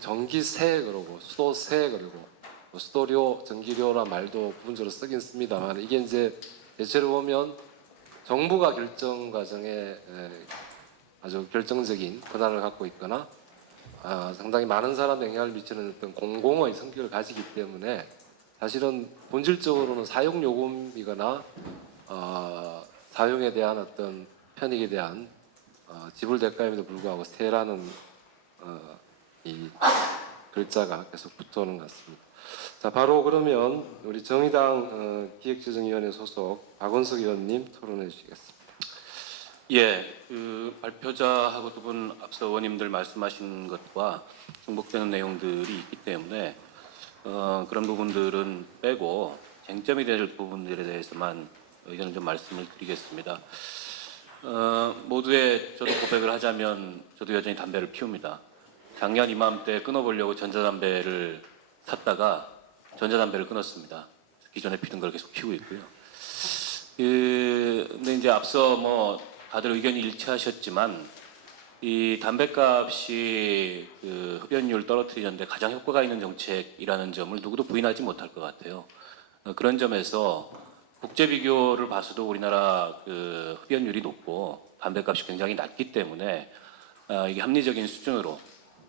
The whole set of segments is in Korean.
전기세 그러고 수도세 그리고 뭐 수도료, 전기료란 말도 부분적으로 쓰긴 씁니다만 이게 이제 대체로 보면 정부가 결정 과정에 아주 결정적인 권한을 갖고 있거나 상당히 많은 사람에 영향을 미치는 어떤 공공의 성격을 가지기 때문에 사실은 본질적으로는 사용 요금이거나 사용에 대한 어떤 편익에 대한 지불 대가임에도 불구하고 세라는 이 글자가 계속 붙어오는 것 같습니다. 자, 바로 그러면 우리 정의당 기획재정위원회 소속 박원석 의원님 토론해 주시겠습니다. 예, 그 발표자하고 두 분 앞서 의원님들 말씀하신 것과 중복되는 내용들이 있기 때문에 그런 부분들은 빼고 쟁점이 될 부분들에 대해서만 의견을 좀 말씀을 드리겠습니다. 모두의 저도 고백을 하자면 저도 여전히 담배를 피웁니다. 작년 이맘때 끊어보려고 전자담배를 샀다가 전자담배를 끊었습니다. 기존에 피던 걸 계속 피우고 있고요. 근데 이제 앞서 뭐 다들 의견이 일치하셨지만 이 담배값이 그 흡연율 떨어뜨리는데 가장 효과가 있는 정책이라는 점을 누구도 부인하지 못할 것 같아요. 그런 점에서 국제 비교를 봐서도 우리나라 그 흡연율이 높고 담배값이 굉장히 낮기 때문에 이게 합리적인 수준으로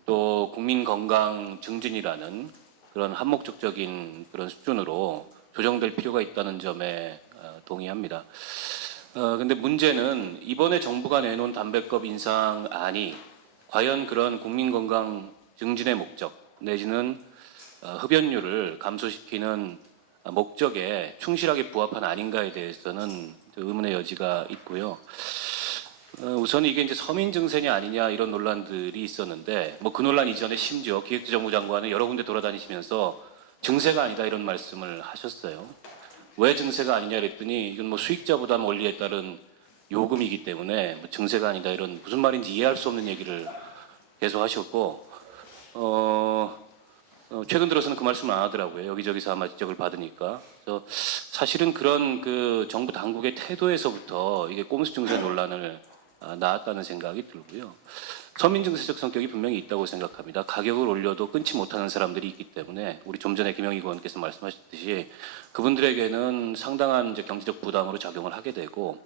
또 국민 건강 증진이라는 그런 한목적적인 그런 수준으로 조정될 필요가 있다는 점에 동의합니다. 근데 문제는 이번에 정부가 내놓은 담배값 인상안이 과연 그런 국민 건강 증진의 목적 내지는 흡연율을 감소시키는 목적에 충실하게 부합한 아닌가에 대해서는 의문의 여지가 있고요. 우선 이게 이제 서민 증세냐 아니냐 이런 논란들이 있었는데 뭐 그 논란 이전에 심지어 기획재정부 장관은 여러 군데 돌아다니시면서 증세가 아니다 이런 말씀을 하셨어요. 왜 증세가 아니냐 그랬더니 이건 뭐 수익자 부담 원리에 따른 요금이기 때문에 뭐 증세가 아니다 이런 무슨 말인지 이해할 수 없는 얘기를 계속 하셨고 최근 들어서는 그 말씀을 안 하더라고요. 여기저기서 아마 지적을 받으니까. 그래서 사실은 그런 그 정부 당국의 태도에서부터 이게 꼼수 증세 논란을 낳았다는 생각이 들고요. 서민 증세적 성격이 분명히 있다고 생각합니다. 가격을 올려도 끊지 못하는 사람들이 있기 때문에 우리 좀 전에 김영희 의원께서 말씀하셨듯이 그분들에게는 상당한 이제 경제적 부담으로 작용을 하게 되고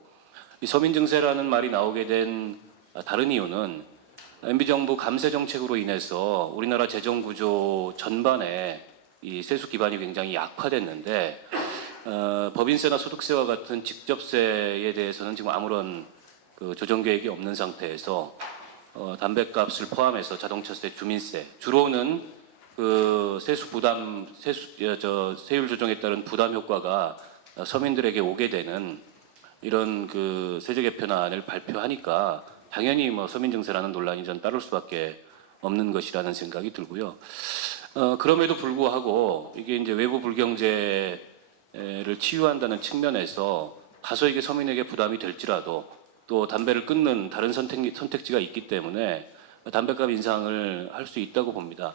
이 서민 증세라는 말이 나오게 된 다른 이유는 MB 정부 감세 정책으로 인해서 우리나라 재정 구조 전반에 이 세수 기반이 굉장히 약화됐는데 법인세나 소득세와 같은 직접세에 대해서는 지금 아무런 그 조정 계획이 없는 상태에서 담배값을 포함해서 자동차세, 주민세 주로는 그 세율 조정에 따른 부담 효과가 서민들에게 오게 되는 이런 그 세제 개편안을 발표하니까 당연히 뭐 서민 증세라는 논란이 전 따를 수밖에 없는 것이라는 생각이 들고요. 그럼에도 불구하고 이게 이제 외부 불경제를 치유한다는 측면에서 다소 이게 서민에게 부담이 될지라도 또 담배를 끊는 다른 선택지가 있기 때문에 담배값 인상을 할 수 있다고 봅니다.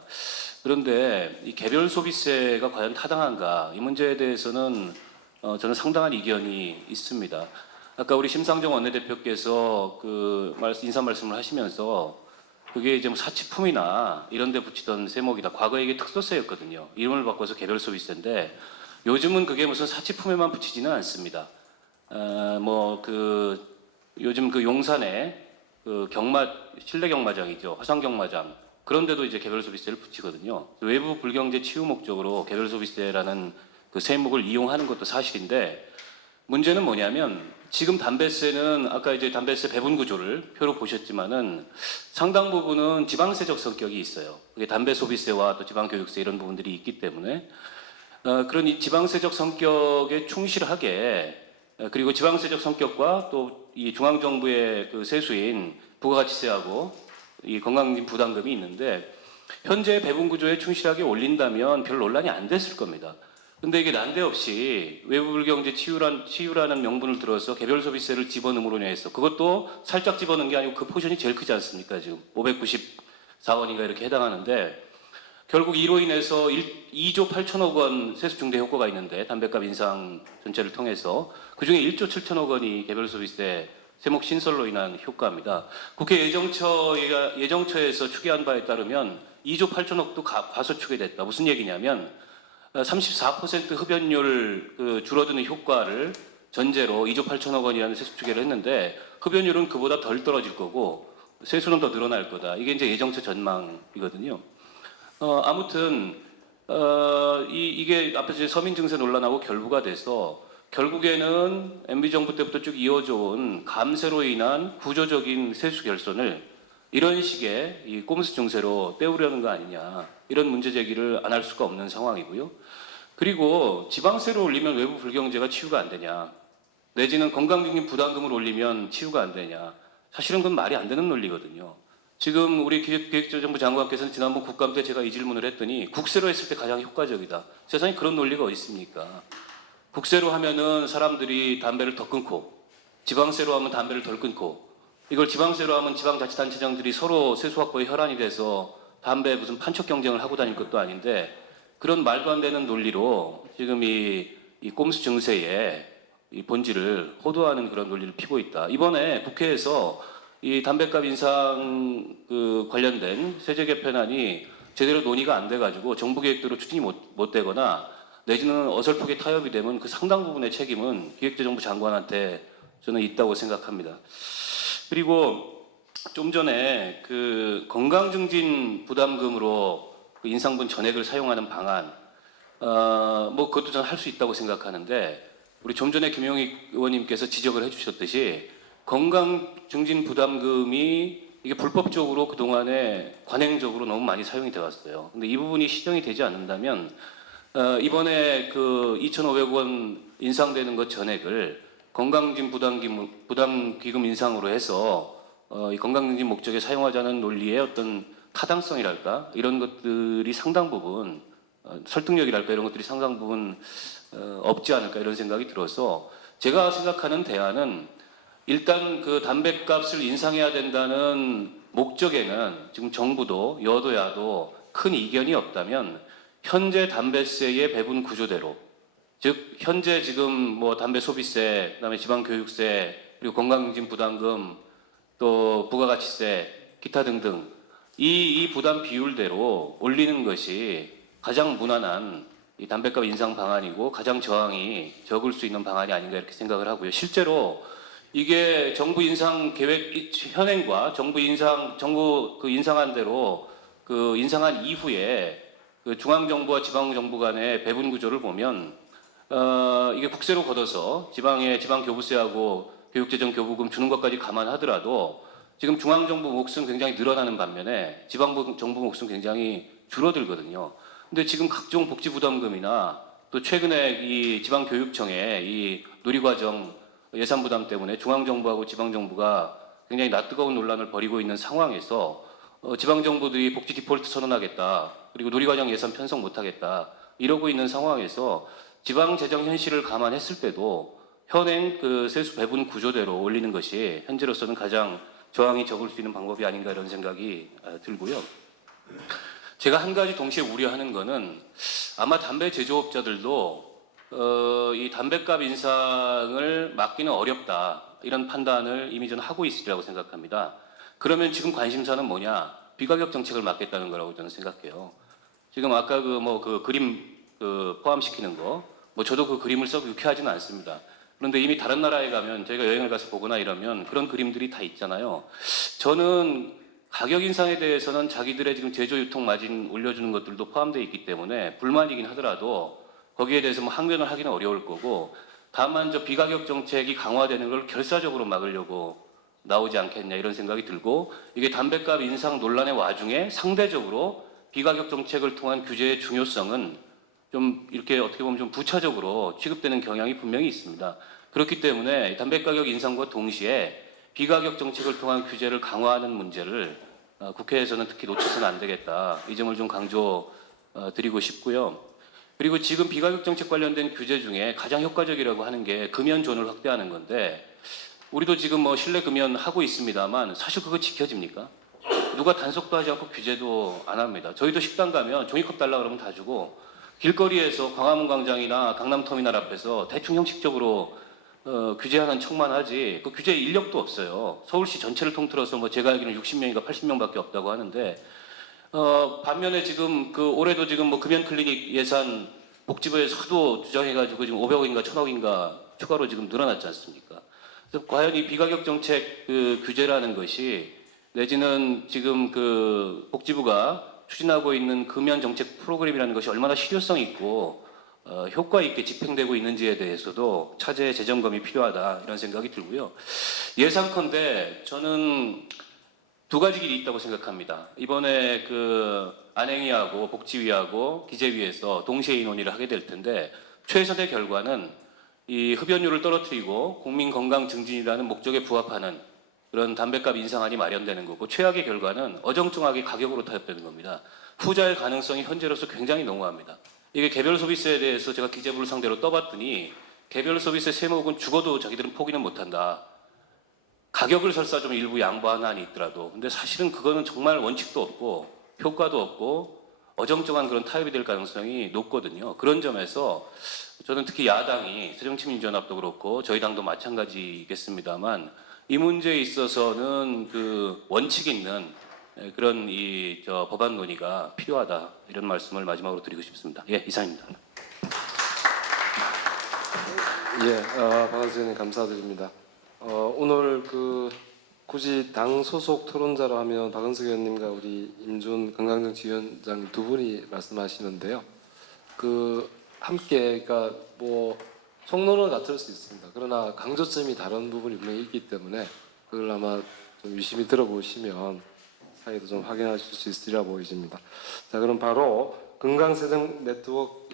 그런데 이 개별 소비세가 과연 타당한가 이 문제에 대해서는 저는 상당한 이견이 있습니다. 아까 우리 심상정 원내대표께서 그 인사 말씀을 하시면서 그게 이제 뭐 사치품이나 이런 데 붙이던 세목이다. 과거에 이게 특소세였거든요. 이름을 바꿔서 개별 소비세인데 요즘은 그게 무슨 사치품에만 붙이지는 않습니다. 요즘 그 용산에 그 실내 경마장이죠. 화상 경마장. 그런데도 이제 개별 소비세를 붙이거든요. 외부 불경제 치유 목적으로 개별 소비세라는 그 세목을 이용하는 것도 사실인데 문제는 뭐냐면 지금 담배세는 아까 이제 담배세 배분 구조를 표로 보셨지만은 상당 부분은 지방세적 성격이 있어요. 그게 담배 소비세와 또 지방교육세 이런 부분들이 있기 때문에 그런 이 지방세적 성격에 충실하게 그리고 지방세적 성격과 또 이 중앙정부의 그 세수인 부가가치세하고 이 건강검진 부담금이 있는데 현재 배분 구조에 충실하게 올린다면 별 논란이 안 됐을 겁니다. 근데 이게 난데없이 외부 불경제 치유라는 명분을 들어서 개별 소비세를 집어넣음으로 인해서 그것도 살짝 집어넣은 게 아니고 그 포션이 제일 크지 않습니까? 지금 594원인가 이렇게 해당하는데 결국 이로 인해서 2조 8천억 원 세수 중대 효과가 있는데 담배값 인상 전체를 통해서 그중에 1조 7천억 원이 개별 소비세 세목 신설로 인한 효과입니다. 국회 예정처에서 추계한 바에 따르면 2조 8천억도 과소축이 됐다. 무슨 얘기냐면 34% 흡연율 줄어드는 효과를 전제로 2조 8천억 원이라는 세수 추계를 했는데 흡연율은 그보다 덜 떨어질 거고 세수는 더 늘어날 거다. 이게 이제 예정치 전망이거든요. 아무튼 이게 앞에서 이제 서민 증세 논란하고 결부가 돼서 결국에는 MB 정부 때부터 쭉 이어져 온 감세로 인한 구조적인 세수 결손을 이런 식의 이 꼼수 증세로 때우려는 거 아니냐, 이런 문제 제기를 안 할 수가 없는 상황이고요. 그리고 지방세를 올리면 외부 불경제가 치유가 안 되냐, 내지는 건강증진 부담금을 올리면 치유가 안 되냐, 사실은 그건 말이 안 되는 논리거든요. 지금 우리 기획재정부 장관께서는 지난번 국감 때 제가 이 질문을 했더니 국세로 했을 때 가장 효과적이다. 세상에 그런 논리가 어디 있습니까? 국세로 하면은 사람들이 담배를 더 끊고, 지방세로 하면 담배를 덜 끊고, 이걸 지방세로 하면 지방자치단체장들이 서로 세수 확보에 혈안이 돼서 담배 무슨 판촉 경쟁을 하고 다닐 것도 아닌데, 그런 말도 안 되는 논리로 지금 이 꼼수 증세의 이 본질을 호도하는 그런 논리를 피고 있다. 이번에 국회에서 이 담배값 인상 관련된 세제 개편안이 제대로 논의가 안 돼가지고 정부 계획대로 추진이 못 되거나 내지는 어설프게 타협이 되면 그 상당 부분의 책임은 기획재정부 장관한테 저는 있다고 생각합니다. 그리고 좀 전에 그 건강증진 부담금으로 그 인상분 전액을 사용하는 방안, 뭐 그것도 저는 할 수 있다고 생각하는데, 우리 좀 전에 김영익 의원님께서 지적을 해주셨듯이 건강증진 부담금이 이게 불법적으로 그동안에 관행적으로 너무 많이 사용이 되어 왔어요. 근데 이 부분이 시정이 되지 않는다면 이번에 그 2,500원 인상되는 것 전액을 건강증진 부담기금 인상으로 해서 이 건강증진 목적에 사용하자는 논리의 어떤 타당성이랄까, 이런 것들이 상당 부분 설득력이랄까, 이런 것들이 상당 부분 없지 않을까, 이런 생각이 들어서 제가 생각하는 대안은 일단 그 담배값을 인상해야 된다는 목적에는 지금 정부도 여도야도 큰 이견이 없다면 현재 담배세의 배분 구조대로, 즉 현재 지금 뭐 담배 소비세, 그다음에 지방교육세, 그리고 건강증진 부담금, 또 부가가치세, 기타 등등 이 부담 비율대로 올리는 것이 가장 무난한 이 담배값 인상 방안이고 가장 저항이 적을 수 있는 방안이 아닌가, 이렇게 생각을 하고요. 실제로 이게 정부 인상 계획 현행과 정부 그 인상한 대로 그 인상한 이후에 그 중앙정부와 지방정부 간의 배분 구조를 보면 이게 국세로 걷어서 지방 교부세하고 교육재정 교부금 주는 것까지 감안하더라도 지금 중앙정부 몫은 굉장히 늘어나는 반면에 지방정부 몫은 굉장히 줄어들거든요. 근데 지금 각종 복지부담금이나 또 최근에 이 지방교육청의 이 누리과정 예산 부담 때문에 중앙정부하고 지방정부가 굉장히 낯뜨거운 논란을 벌이고 있는 상황에서 지방정부들이 복지 디폴트 선언하겠다, 그리고 누리과정 예산 편성 못하겠다 이러고 있는 상황에서 지방재정 현실을 감안했을 때도 현행 그 세수 배분 구조대로 올리는 것이 현재로서는 가장 저항이 적을 수 있는 방법이 아닌가, 이런 생각이 들고요. 제가 한 가지 동시에 우려하는 거는 아마 담배 제조업자들도 이 담배값 인상을 막기는 어렵다, 이런 판단을 이미 저는 하고 있으리라고 생각합니다. 그러면 지금 관심사는 뭐냐? 비가격 정책을 막겠다는 거라고 저는 생각해요. 지금 아까 그 그림 포함시키는 거, 뭐 저도 그 그림을 썩 유쾌하지는 않습니다. 그런데 이미 다른 나라에 가면 저희가 여행을 가서 보거나 이러면 그런 그림들이 다 있잖아요. 저는 가격 인상에 대해서는 자기들의 지금 제조 유통 마진 올려주는 것들도 포함되어 있기 때문에 불만이긴 하더라도 거기에 대해서 뭐 항변을 하기는 어려울 거고, 다만 저 비가격 정책이 강화되는 걸 결사적으로 막으려고 나오지 않겠냐, 이런 생각이 들고, 이게 담배값 인상 논란의 와중에 상대적으로 비가격 정책을 통한 규제의 중요성은 좀 이렇게 어떻게 보면 좀 부차적으로 취급되는 경향이 분명히 있습니다. 그렇기 때문에 담배 가격 인상과 동시에 비가격 정책을 통한 규제를 강화하는 문제를 국회에서는 특히 놓쳐서는 안 되겠다, 이 점을 좀 강조 드리고 싶고요. 그리고 지금 비가격 정책 관련된 규제 중에 가장 효과적이라고 하는 게 금연존을 확대하는 건데, 우리도 지금 뭐 실내 금연 하고 있습니다만 사실 그거 지켜집니까? 누가 단속도 하지 않고 규제도 안 합니다. 저희도 식당 가면 종이컵 달라 그러면 다 주고, 길거리에서 광화문 광장이나 강남터미널 앞에서 대충 형식적으로 규제하는 척만 하지 그 규제 인력도 없어요. 서울시 전체를 통틀어서 뭐 제가 알기로는 60명인가 80명밖에 없다고 하는데, 반면에 지금 그 올해도 지금 뭐 금연 클리닉 예산 복지부에서 하도 주장해가지고 지금 500억인가 1000억인가 추가로 지금 늘어났지 않습니까? 그래서 과연 이 비가격 정책 그 규제라는 것이 내지는 지금 그 복지부가 추진하고 있는 금연 정책 프로그램이라는 것이 얼마나 실효성 있고 효과 있게 집행되고 있는지에 대해서도 차제의 재점검이 필요하다 이런 생각이 들고요. 예상컨대 저는 두 가지 길이 있다고 생각합니다. 이번에 그 안행위하고 복지위하고 기재위에서 동시에 이 논의를 하게 될 텐데 최선의 결과는 이 흡연율을 떨어뜨리고 국민 건강 증진이라는 목적에 부합하는 그런 담배값 인상안이 마련되는 거고 최악의 결과는 어정쩡하게 가격으로 타협되는 겁니다. 후자의 가능성이 현재로서 굉장히 농후합니다. 이게 개별 소비세에 대해서 제가 기재부를 상대로 떠봤더니 개별 소비세 세목은 죽어도 자기들은 포기는 못한다. 가격을 설사 좀 일부 양보하는 한이 있더라도 근데 사실은 그거는 정말 원칙도 없고 효과도 없고 어정쩡한 그런 타협이 될 가능성이 높거든요. 그런 점에서 저는 특히 야당이 새정치민주연합도 그렇고 저희 당도 마찬가지겠습니다만 이 문제에 있어서는 그 원칙 있는 그런 이 법안 논의가 필요하다 이런 말씀을 마지막으로 드리고 싶습니다. 예, 이상입니다. 예, 박한수 의원님 감사드립니다. 오늘 그 굳이 당 소속 토론자로 하면 박은석 의원님과 우리 임준 건강정치위원장 두 분이 말씀하시는데요. 그 함께 그러니까 뭐 속론은 같을 수 있습니다. 그러나 강조점이 다른 부분이 분명히 있기 때문에 그걸 아마 좀 유심히 들어보시면 사이도 좀 확인하실 수 있으리라 보이십니다. 자, 그럼 바로 건강세정 네트워크의